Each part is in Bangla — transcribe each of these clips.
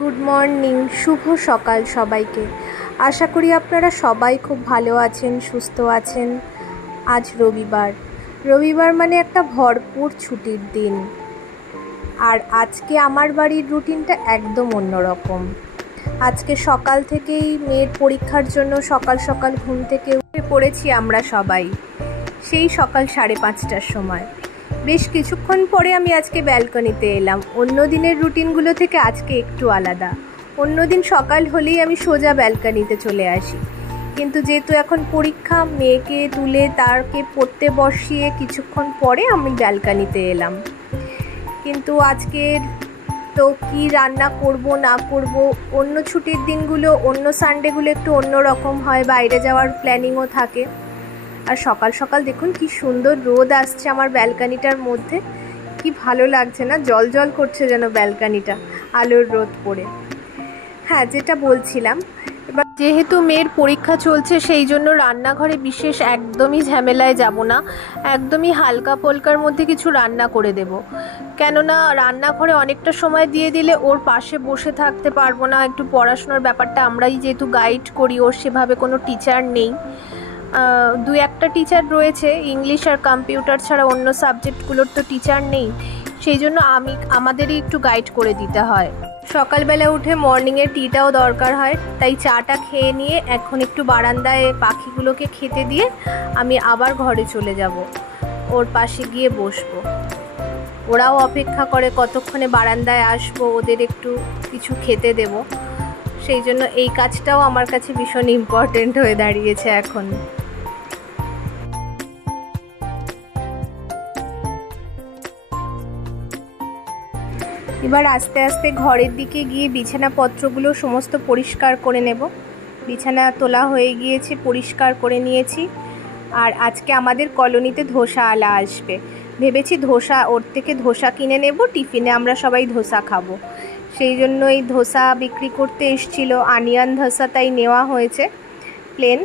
গুড মর্নিং, শুভ সকাল সবাইকে। আশা করি আপনারা সবাই খুব ভালো আছেন, সুস্থ আছেন। আজ রবিবার মানে একটা ভরপুর ছুটির দিন। আর আজকে আমার বাড়ির রুটিনটা একদম অন্যরকম। আজকে সকাল থেকেই মেয়ের পরীক্ষার জন্য সকাল সকাল ঘুম থেকে উঠে পড়েছি আমরা সবাই, সেই সকাল 5:30টার সময়। বেশ কিছুক্ষণ পরে আমি আজকে ব্যালকনিতে এলাম। অন্য দিনের রুটিনগুলো থেকে আজকে একটু আলাদা। অন্য দিন সকাল হলেই আমি সোজা ব্যালকনিতে চলে আসি, কিন্তু যেহেতু এখন পরীক্ষা, মেয়েকে তুলে তাকে পড়তে বসিয়ে কিছুক্ষণ পরে আমি ব্যালকনিতে এলাম। কিন্তু আজকের তো কি রান্না করব না করব, অন্য ছুটির দিনগুলো, অন্য সানডেগুলো একটু অন্য রকম হয়, বাইরে যাওয়ার প্ল্যানিংও থাকে। আর সকাল সকাল দেখুন কি সুন্দর রোদ আসছে আমার ব্যালকনিটার মধ্যে, কি ভালো লাগছে না, জল জল করছে যেন ব্যালকনিটা আলোর রোদ পড়ে। হ্যাঁ, যেটা বলছিলাম, এবার যেহেতু মেয়ের পরীক্ষা চলছে সেই জন্য রান্নাঘরে বিশেষ একদমই ঝামেলায় যাব না, একদমই হালকা পলকার মধ্যে কিছু রান্না করে দেব। কেননা রান্নাঘরে অনেকটা সময় দিয়ে দিলে ওর পাশে বসে থাকতে পারবো না। একটু পড়াশোনার ব্যাপারটা আমরাই যেহেতু গাইড করি, ওর সেভাবে কোনো টিচার নেই। 2-1টা টিচার রয়েছে, ইংলিশ আর কম্পিউটার ছাড়া অন্য সাবজেক্টগুলোর তো টিচার নেই, সেই জন্য আমাদেরই একটু গাইড করে দিতে হয়। সকালবেলা উঠে মর্নিংয়ের টিটাও দরকার হয়, তাই চাটা খেয়ে নিয়ে এখন একটু বারান্দায় পাখিগুলোকে খেতে দিয়ে আমি আবার ঘরে চলে যাব, ওর পাশে গিয়ে বসবো। ওরাও অপেক্ষা করে কতক্ষণে বারান্দায় আসবো, ওদের একটু কিছু খেতে দেব। সেই জন্য এই কাজটাও আমার কাছে ভীষণ ইম্পর্টেন্ট হয়ে দাঁড়িয়েছে এখন। এবার আস্তে আস্তে ঘরের দিকে গিয়ে বিছানাপত্রগুলো সমস্ত পরিষ্কার করে নেব। বিছানা তোলা হয়ে গিয়েছে, পরিষ্কার করে নিয়েছি। আর আজকে আমাদের কলোনিতে ধোসা আলা আসবে, ভেবেছি ওর থেকে ধোসা কিনে নেব, টিফিনে আমরা সবাই ধোসা খাবো। সেই জন্য এই ধোসা বিক্রি করতে এসেছিল, আনিয়ান ধোসা, তাই নেওয়া হয়েছে প্লেন।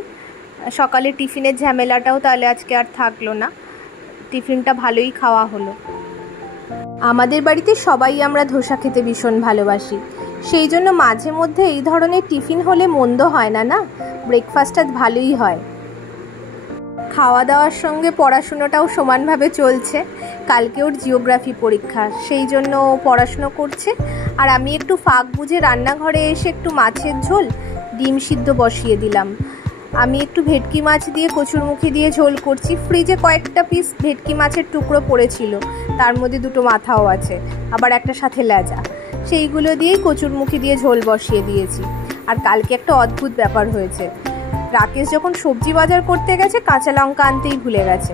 সকালে টিফিনের ঝামেলাটাও তাহলে আজকে আর থাকলো না, টিফিনটা ভালোই খাওয়া হলো। আমাদের বাড়িতে সবাই আমরা ধোসা খেতে ভীষণ ভালোবাসি, সেই জন্য মাঝে মধ্যে এই ধরনের টিফিন হলে মন্দ হয় না, ব্রেকফাস্টটা ভালোই হয়। খাওয়া দাওয়ার সঙ্গে পড়াশুনোটাও সমানভাবে চলছে। কালকে ওর জিওগ্রাফি পরীক্ষা, সেই জন্য ও পড়াশুনো করছে। আর আমি একটু ফাঁক বুঝে রান্নাঘরে এসে একটু মাছের ঝোল, ডিম সিদ্ধ বসিয়ে দিলাম। আমি একটু ভেটকি মাছ দিয়ে কচুরমুখী দিয়ে ঝোল করছি। ফ্রিজে কয়েকটা পিস ভেটকি মাছের টুকরো পড়েছিল, তার মধ্যে 2টো মাথাও আছে, আবার একটা সাথে লেজা, সেইগুলো দিয়েই কচুরমুখী দিয়ে ঝোল বসিয়ে দিয়েছি। আর কালকে একটা অদ্ভুত ব্যাপার হয়েছে, রাকেশ যখন সবজি বাজার করতে গেছে কাঁচা লঙ্কা আনতেই ভুলে গেছে,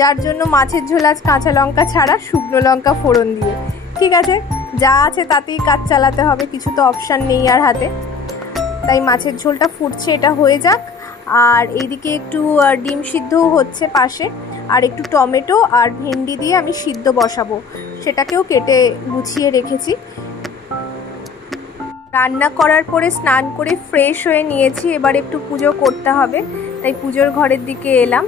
যার জন্য মাছের ঝোল আজ কাঁচা লঙ্কা ছাড়া শুকনো লঙ্কা ফোড়ন দিয়ে। ঠিক আছে, যা আছে তাতেই কাজ চালাতে হবে, কিছু তো অপশান নেই আর হাতে। তাই মাছের ঝোলটা ফুটছে, এটা হয়ে যাক। আর এইদিকে একটু ডিম সিদ্ধও হচ্ছে পাশে, আর একটু টমেটো আর ভেন্ডি দিয়ে আমি সিদ্ধ বসাবো, সেটাকেও কেটে গুছিয়ে রেখেছি। রান্না করার পরে স্নান করে ফ্রেশ হয়ে নিয়েছি, এবার একটু পুজো করতে হবে, তাই পুজোর ঘরের দিকে এলাম।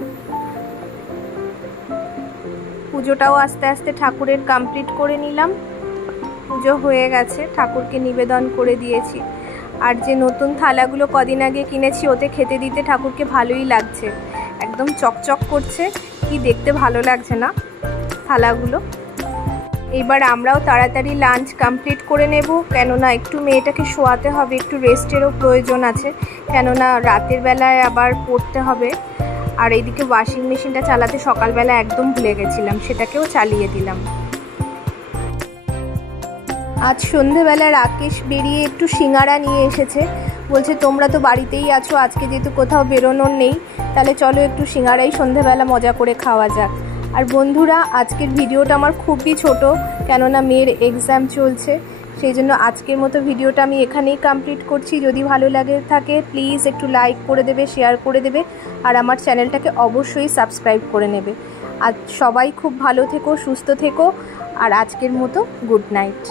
পুজোটাও আস্তে আস্তে ঠাকুরের কমপ্লিট করে নিলাম। পুজো হয়ে গেছে, ঠাকুরকে নিবেদন করে দিয়েছি। আর যে নতুন থালাগুলো কদিন আগে কিনেছি, ওতে খেতে দিতে ঠাকুরকে ভালোই লাগছে, একদম চকচক করছে, কি দেখতে ভালো লাগছে না থালাগুলো। এবার আমরাও তাড়াতাড়ি লাঞ্চ কমপ্লিট করে নেব, কেননা একটু মেয়েটাকে শোয়াতে হবে, একটু রেস্টেরও প্রয়োজন আছে, কেননা রাতের বেলায় আবার পড়তে হবে। আর এইদিকে ওয়াশিং মেশিনটা চালাতে সকালবেলা একদম ভুলে গেছিলাম, সেটাকেও চালিয়ে দিলাম। আজ সন্ধেবেলা রাকেশ বেরিয়ে একটু সিঙ্গারা নিয়ে এসেছে, বলছে তোমরা তো বাড়িতেই আছো, আজকে যেহেতু কোথাও বেরোনোর নেই, তাহলে চলো একটু সিঙ্গারাই সন্ধেবেলা মজা করে খাওয়া যাক। আর বন্ধুরা, আজকের ভিডিওটা আমার খুবই ছোট, কেননা মেয়ের এক্সাম চলছে, সেই জন্য আজকের মতো ভিডিওটা আমি এখানেই কমপ্লিট করছি। যদি ভালো লাগে থাকে প্লিজ একটু লাইক করে দেবে, শেয়ার করে দেবে, আর আমার চ্যানেলটাকে অবশ্যই সাবস্ক্রাইব করে নেবে। আর সবাই খুব ভালো থেকো, সুস্থ থেকো, আর আজকের মতো গুড নাইট।